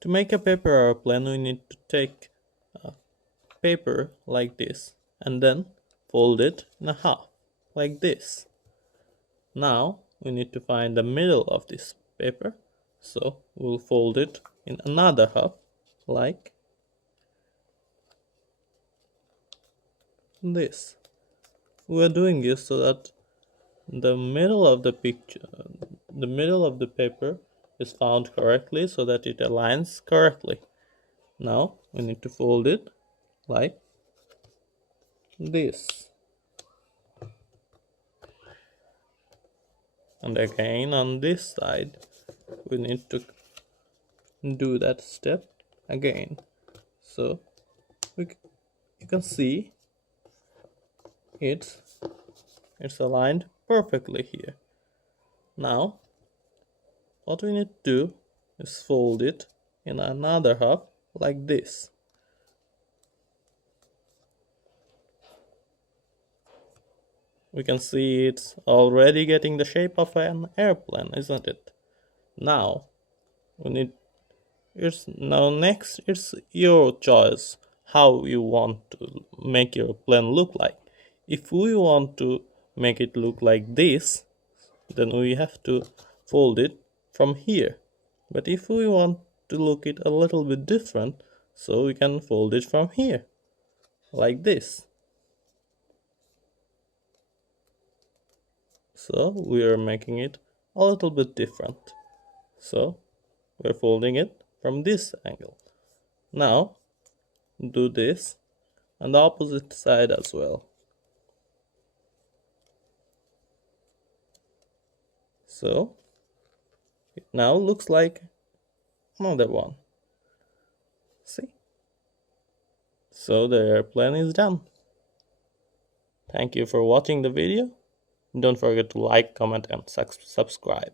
To make a paper aeroplane, we need to take a paper like this and then fold it in a half like this. Now we need to find the middle of this paper, so we'll fold it in another half like this. We are doing this so that the middle of the picture, the middle of the paper is found correctly so that it aligns correctly. Now we need to fold it like this. And again on this side, we need to do that step again. So you can see it's aligned perfectly here. Now what we need to do is fold it in another half like this. We can see it's already getting the shape of an airplane, isn't it? Now we need next it's your choice how you want to make your plane look like. If we want to make it look like this, then we have to fold it from here. But if we want to look it a little bit different, so we can fold it from here like this. So we are making it a little bit different. So we're folding it from this angle. Now do this on the opposite side as well. So it now looks like another one. See? So the airplane is done. Thank you for watching the video. Don't forget to like, comment and subscribe.